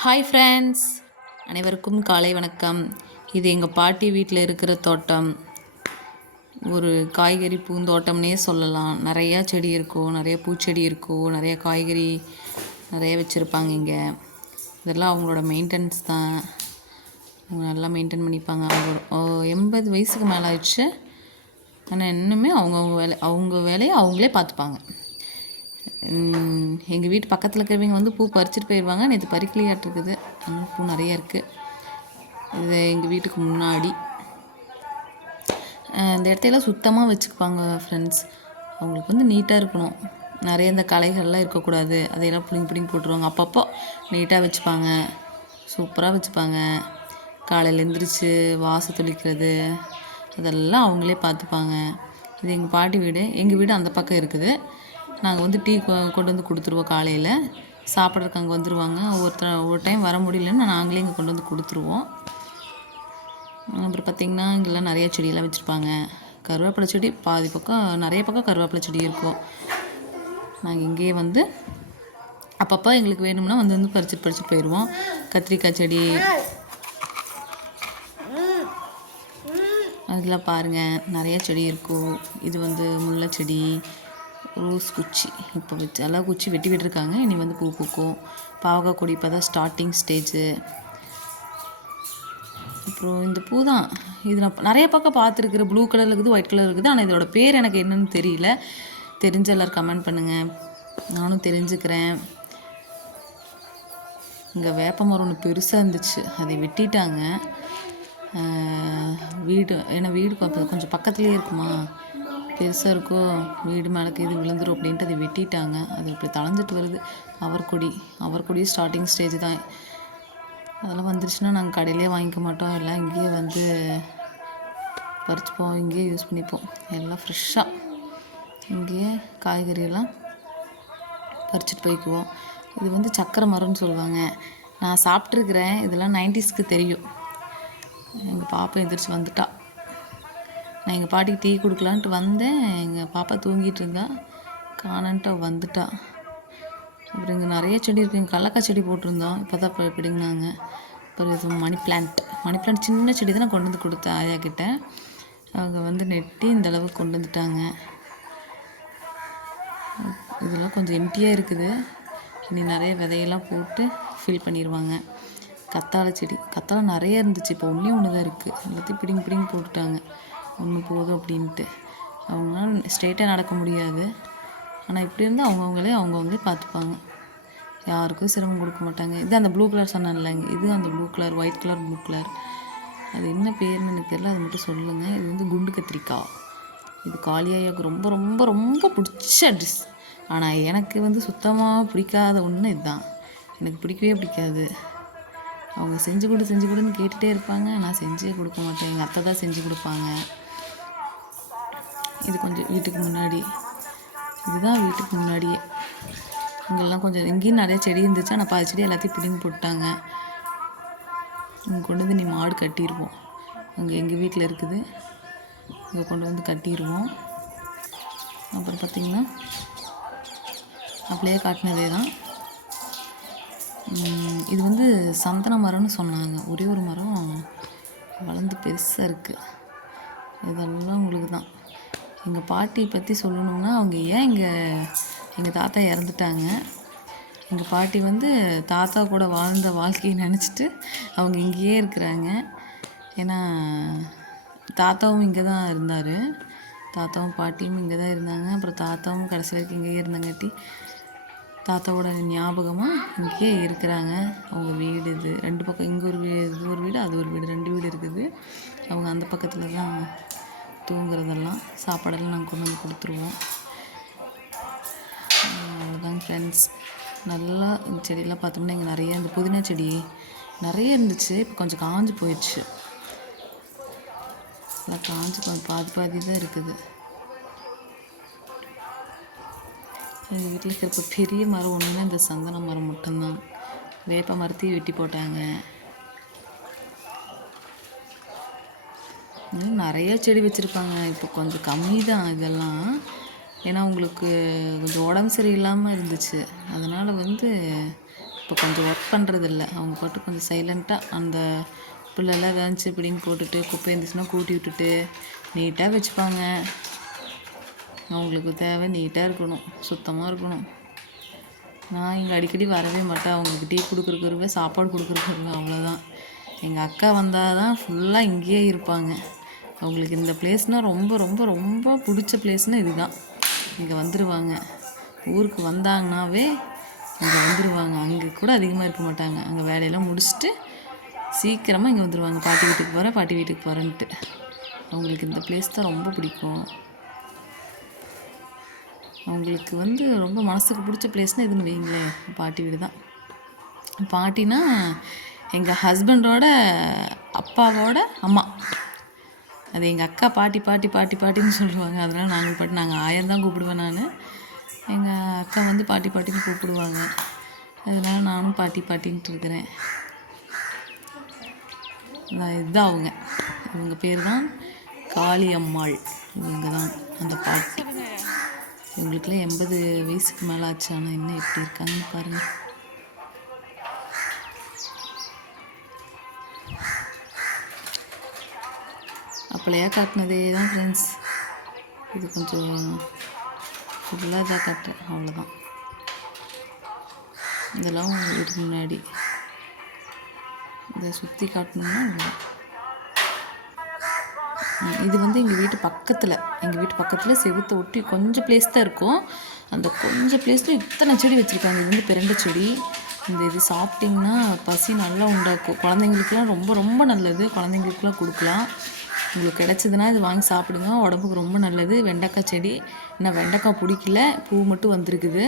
Hi friends அனைவருக்கும் காலை வணக்கம். இது எங்கள் பாட்டி வீட்டில் இருக்கிற தோட்டம். ஒரு காய்கறி பூந்தோட்டம்னே சொல்லலாம். நிறையா செடி இருக்கும் நிறைய பூச்செடி இருக்கும் நிறைய காய்கறி நிறைய வச்சுருப்பாங்க இங்கே. இதெல்லாம் அவங்களோட மெயின்டெனன்ஸ் தான். அவங்க நல்லா மெயின்டைன் பண்ணிப்பாங்க. அவங்க ஓ, எண்பது வயசுக்கு மேலே ஆயிடுச்சு. ஆனால் இன்னுமே அவங்கவுங்க வேலை அவங்க வேலையை அவங்களே பார்த்துப்பாங்க. எங்கள் வீட்டு பக்கத்தில் இருக்கிறவங்க வந்து பூ பறிச்சுட்டு போயிடுவாங்க நேற்று பறிக்கலையாட்டு இருக்குது பூ நிறைய இருக்குது இது எங்கள் வீட்டுக்கு முன்னாடி. இந்த இடத்தையெல்லாம் சுத்தமாக வச்சுக்குப்பாங்க ஃப்ரெண்ட்ஸ் அவங்களுக்கு வந்து நீட்டாக இருக்கணும். நிறைய இந்த கலைகள்லாம் இருக்கக்கூடாது. அதையெல்லாம் பிடிங்கி பிடிங்கி போட்டுருவாங்க. அப்பப்போ நீட்டாக வச்சுப்பாங்க. சூப்பராக வச்சுப்பாங்க. காலையில் எழுந்திரிச்சு வாச தெளிக்கிறது அதெல்லாம் அவங்களே பார்த்துப்பாங்க. இது எங்கள் பாட்டி வீடு. எங்கள் வீடு அந்த பக்கம் இருக்குது. நாங்கள் வந்து டீ கொ- கொண்டு வந்து கொடுத்துருவோம் காலையில். சாப்பிட்றதுக்கு அங்கே வந்துடுவாங்க ஒவ்வொருத்தர் ஒவ்வொரு டைம் வர முடியலன்னா நாங்களே இங்கே கொண்டு வந்து கொடுத்துருவோம். அப்புறம் பார்த்திங்கன்னா இங்கெல்லாம் நிறையா செடியெல்லாம் வச்சுருப்பாங்க. கருவேப்பிலை செடி பாதி பக்கம் நிறைய பக்கம் கருவேப்பிலை செடி இருக்கும். நாங்கள் இங்கேயே வந்து அப்பப்போ எங்களுக்கு வேணும்னா வந்து வந்து பறிச்சுட்டு பறிச்சுட்டு போயிடுவோம் கத்திரிக்காய் செடி. அதெல்லாம் பாருங்கள் நிறைய செடி இருக்கும். இது வந்து முல்லை செடி ரோஸ் குச்சி. இப்போ வச்சு எல்லா குச்சி வெட்டி விட்டுருக்காங்க. இனி வந்து பூ பூக்கும். பாவக்காய் கொடி இப்போ தான் ஸ்டார்டிங் ஸ்டேஜு அப்புறம் இந்த பூ தான். இது நான் நிறைய பக்கம் பார்த்துருக்குற ப்ளூ கலர் இருக்குது ஒயிட் கலர் இருக்குது. ஆனால் இதோட பேர் எனக்கு என்னன்னு தெரியல. தெரிஞ்ச எல்லோரும் கமெண்ட் பண்ணுங்கள் நானும் தெரிஞ்சுக்கிறேன். இங்கே வேப்ப மரம் ஒன்று பெருசாக இருந்துச்சு. அதை வெட்டிட்டாங்க. வீடு ஏன்னா வீடு கொஞ்சம் பக்கத்துலேயே இருக்குமா? பெருசாக இருக்கோ வீடு மேலக்கு இது விழுந்துரும் அப்படின்ட்டு அதை வெட்டிட்டாங்க. அது இப்படி தளைஞ்சிட்டு வருது. அவர்கொடி அவர்கொடி ஸ்டார்டிங் ஸ்டேஜ் தான். அதெல்லாம் வந்துருச்சுன்னா நாங்கள் கடையிலே வாங்கிக்க மாட்டோம். எல்லாம் இங்கேயே வந்து பறிச்சுப்போம் இங்கேயே யூஸ் பண்ணிப்போம். எல்லாம் ஃப்ரெஷ்ஷாக இங்கேயே காய்கறியெல்லாம் பறிச்சுட்டு போய்க்குவோம். இது வந்து சக்கரை மரம்னு சொல்லுவாங்க. நான் சாப்பிட்ருக்கிறேன் இதெல்லாம் நைன்டிஸ்க்கு தெரியும். எங்கள் பாப்பா எந்திரிச்சு வந்துட்டா. நான் எங்கள் பாட்டிக்கு டீ கொடுக்கலான்ட்டு வந்தேன். எங்கள் பாப்பா தூங்கிட்டு இருந்தா காணன்ட்டு வந்துட்டா. அப்புறம் இங்கே நிறைய செடி இருக்குது இங்கே கடலக்காய் செடி போட்டிருந்தோம். இப்போ தான் இப்போ பிடிங்கினாங்க. அப்புறம் இது மணி பிளான்ட். மணி பிளான்ட் சின்ன செடி தான் நான் கொண்டு வந்து கொடுத்தேன் ஆயா கிட்ட. அவங்க வந்து நெட்டி இந்த அளவுக்கு கொண்டு வந்துட்டாங்க. இதெல்லாம் கொஞ்சம் எம்டியாக இருக்குது. இனி நிறைய விதையெல்லாம் போட்டு ஃபில் பண்ணிடுவாங்க கத்தாழை செடி. கத்தாழை நிறைய இருந்துச்சு. இப்போ ஒன்றே ஒன்று தான் இருக்குது எல்லாத்தையும் பிடிங்கி பிடிங்கி போட்டுட்டாங்க. ஒன்று போதும் அப்படின்ட்டு. அவங்களால ஸ்ட்ரெயிட்டாக நடக்க முடியாது. ஆனால் இப்படி இருந்தால் அவங்கவுங்களே அவங்கவுங்களே பார்த்துப்பாங்க. யாருக்கும் சிரமம் கொடுக்க மாட்டாங்க. இது அந்த ப்ளூ கலர் சொன்னேன்லங்க இது அந்த blue colour white colour blue colour அது என்ன பேர்னு எனக்கு தெரியல அது மட்டும் சொல்லுங்கள் இது வந்து குண்டு கத்திரிக்காய் இது காளியாயாவுக்கு ரொம்ப ரொம்ப ரொம்ப பிடிச்ச டிஷ் ஆனால் எனக்கு வந்து சுத்தமாக பிடிக்காத ஒன்று இதுதான். எனக்கு பிடிக்கவே பிடிக்காது. அவங்க செஞ்சு கொடு செஞ்சு கொடுன்னு கேட்டுகிட்டே இருப்பாங்க. நான் செஞ்சே கொடுக்க மாட்டேன். எங்கள் அத்தை தான் செஞ்சு கொடுப்பாங்க. இது கொஞ்சம் வீட்டுக்கு முன்னாடி. இதுதான் வீட்டுக்கு முன்னாடியே. இங்கெல்லாம் கொஞ்சம் இங்கேயும் நிறைய செடி இருந்துச்சு. ஆனால் பாதி செடி எல்லாத்தையும் பிடிங்கி போட்டாங்க. இங்கே கொண்டு வந்து நீ மாடு கட்டிடுவோம் அங்கே எங்கள் வீட்டில் இருக்குது. இங்கே கொண்டு வந்து கட்டிடுவோம் அப்புறம் பார்த்திங்கன்னா அப்படியே காட்டினதே தான் இது வந்து சந்தன மரம்னு சொன்னாங்க. ஒரே ஒரு மரம் வளர்ந்து பெருசாக இருக்குது இதெல்லாம் உங்களுக்கு தான் எங்கள் பாட்டி பற்றி சொல்லணுன்னா அவங்க ஏன் இங்கே எங்கள் தாத்தா இறந்துட்டாங்க. எங்கள் பாட்டி வந்து தாத்தா கூட வாழ்ந்த வாழ்க்கையை நினச்சிட்டு அவங்க இங்கேயே இருக்கிறாங்க. ஏன்னா தாத்தாவும் இங்கே தான் இருந்தார். தாத்தாவும் பாட்டியும் இங்கே தான் இருந்தாங்க. அப்புறம் தாத்தாவும் கடைசி வரைக்கும் இங்கேயே இருந்தங்காட்டி தாத்தாவோட ஞாபகமாக இங்கேயே இருக்கிறாங்க. அவங்க வீடு இது ரெண்டு பக்கம் இங்கே ஒரு வீடு இது ஒரு வீடு அது ஒரு வீடு ரெண்டு வீடு இருக்குது. அவங்க அந்த பக்கத்தில் தான் தூங்குறதெல்லாம் சாப்பாடெல்லாம் நாங்கள் கொண்டு வந்து கொடுத்துருவோம். அவ்வளோதாங்க ஃப்ரெண்ட்ஸ் நல்லா இந்த செடியெல்லாம் பார்த்தோம்னா இங்கே நிறைய இந்த புதினா செடி நிறைய இருந்துச்சு. இப்போ கொஞ்சம் காஞ்சு போயிடுச்சு. நல்லா காஞ்சு கொஞ்சம் பாதி பாதி தான் இருக்குது. எங்கள் வீட்டில் இருக்கிற பெரிய மரம் ஒன்றுனா இந்த சந்தன மரம் மட்டும்தான். வேப்ப மரத்தையும் வெட்டி போட்டாங்க. இன்னும் நிறைய செடி வச்சுருப்பாங்க. இப்போ கொஞ்சம் கம்மி தான் இதெல்லாம். ஏன்னா உங்களுக்கு கொஞ்சம் உடம்பு சரியில்லாமல் இருந்துச்சு. அதனால் வந்து இப்போ கொஞ்சம் ஒர்க் பண்ணுறதில்ல அவங்க பாட்டு கொஞ்சம் சைலண்ட்டாக அந்த புல்லெல்லாம் விதைச்சி இப்படின்னு போட்டுட்டு குப்பை இருந்துச்சுன்னா கூட்டி விட்டுட்டு நீட்டாக வச்சுப்பாங்க. அவங்களுக்கு தேவை நீட்டாக இருக்கணும். சுத்தமாக இருக்கணும். நான் இங்கே அடிக்கடி வரவே மாட்டேன். அவங்களுக்கு டீ கொடுக்குறக்கு வருவேன் சாப்பாடு கொடுக்குறக்கு வருவேன் அவ்வளோதான் எங்கள் அக்கா வந்தால் தான் ஃபுல்லாக இங்கேயே இருப்பாங்க. அவங்களுக்கு இந்த பிளேஸ்னால் ரொம்ப ரொம்ப ரொம்ப பிடிச்ச பிளேஸ்னால் இதுதான். இங்கே வந்துடுவாங்க ஊருக்கு வந்தாங்கனாவே இங்கே வந்துடுவாங்க அங்கே கூட அதிகமாக இருக்க மாட்டாங்க. அங்கே வேலையெல்லாம் முடிச்சுட்டு சீக்கிரமாக இங்கே வந்துடுவாங்க பாட்டி வீட்டுக்கு போகிறேன் பாட்டி வீட்டுக்கு போகிறேன்ட்டு அவங்களுக்கு இந்த பிளேஸ் தான் ரொம்ப பிடிக்கும். அவங்களுக்கு வந்து ரொம்ப மனசுக்கு பிடிச்ச பிளேஸ்னால் இதுன்னு வைங்களேன் பாட்டி வீடு தான். பாட்டினா எங்கள் ஹஸ்பண்டோட அப்பாவோட அம்மா. அது எங்கள் அக்கா பாட்டி பாட்டி பாட்டி பாட்டின்னு சொல்லுவாங்க. அதனால் நாங்கள் பாட்டி நாங்கள் ஆயிரம் தான் கூப்பிடுவேன் நான். எங்கள் அக்கா வந்து பாட்டி பாட்டின்னு கூப்பிடுவாங்க. அதனால் நானும் பாட்டி பாட்டின்ட்டு இருக்கிறேன். இதுதான் அவங்க. இவங்க பேர் தான் காளியம்மாள். இவங்க தான் அந்த பாட்டி. இவங்களுக்குலாம் எண்பது வயசுக்கு மேலே ஆச்சு. ஆனால் இன்னும் எப்படி இருக்காங்கன்னு பாருங்கள் அப்பளையாக காட்டினதே தான் ஃப்ரெண்ட்ஸ் இது கொஞ்சம் ஃபுல்லாக இதாக காட்டுறேன். அவ்வளோதான் இதெல்லாம் இதுக்கு முன்னாடி. இதை சுற்றி காட்டணும்னா இது வந்து எங்கள் வீட்டு பக்கத்தில். எங்கள் வீட்டு பக்கத்தில் செவுத்தை ஒட்டி கொஞ்சம் பிளேஸ் தான் இருக்கும். அந்த கொஞ்சம் பிளேஸில் இத்தனை செடி வச்சுருக்காங்க. இது வந்து பிறந்த செடி. இந்த இது சாப்பிட்டிங்கன்னா பசி நல்லா உண்டாக்கும். குழந்தைங்களுக்குலாம் ரொம்ப ரொம்ப நல்லது. குழந்தைங்களுக்குலாம் கொடுக்கலாம். உங்களுக்கு கிடச்சதுன்னா இது வாங்கி சாப்பிடுங்க. உடம்புக்கு ரொம்ப நல்லது. வெண்டைக்காய் செடி. நான் வெண்டைக்காய் பிடிக்கல. பூ மட்டும் வந்திருக்குது.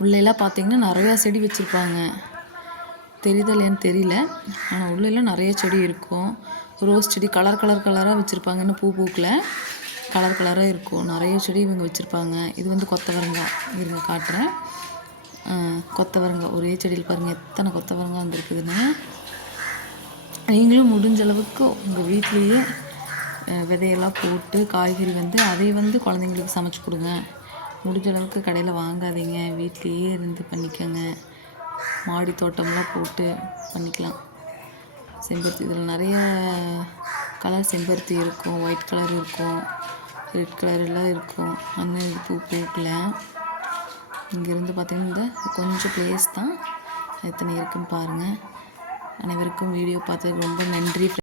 உள்ளேலாம் பார்த்தீங்கன்னா நிறையா செடி வச்சுருப்பாங்க. தெரியுதல்லையான்னு தெரியல. ஆனால் உள்ளெல்லாம் நிறைய செடி இருக்கும். ரோஸ் செடி கலர் கலர் கலராக வச்சுருப்பாங்க இன்னும் பூ பூக்கில். கலர் கலராக இருக்கும். நிறைய செடி இவங்க வச்சுருப்பாங்க. இது வந்து கொத்தவரங்காய். இருங்க காட்டுறேன். கொத்தவரங்காய். ஒரே செடியில் பாருங்கள் எத்தனை கொத்தவரங்காய் வந்திருக்குதுன்னு. நீங்களும் முடிஞ்ச அளவுக்கு உங்கள் வீட்லேயே விதையெல்லாம் போட்டு காய்கறி வந்து அதை வந்து குழந்தைங்களுக்கு சமைச்சு கொடுங்க. முடிஞ்ச அளவுக்கு கடையில் வாங்காதீங்க. வீட்லேயே இருந்து பண்ணிக்கோங்க. மாடி தோட்டம்லாம் போட்டு பண்ணிக்கலாம். செம்பருத்தி இதில் நிறைய கலர் செம்பருத்தி இருக்கும். ஒயிட் கலர் இருக்கும். ரெட் கலரெலாம் இருக்கும். அந்த பூ பூக்கல இங்கேருந்து பார்த்திங்கன்னா இந்த கொஞ்சம் பிளேஸ் தான் எத்தனை இருக்குன்னு பாருங்கள் அனைவருக்கும் வீடியோ பார்த்ததுக்கு ரொம்ப நன்றி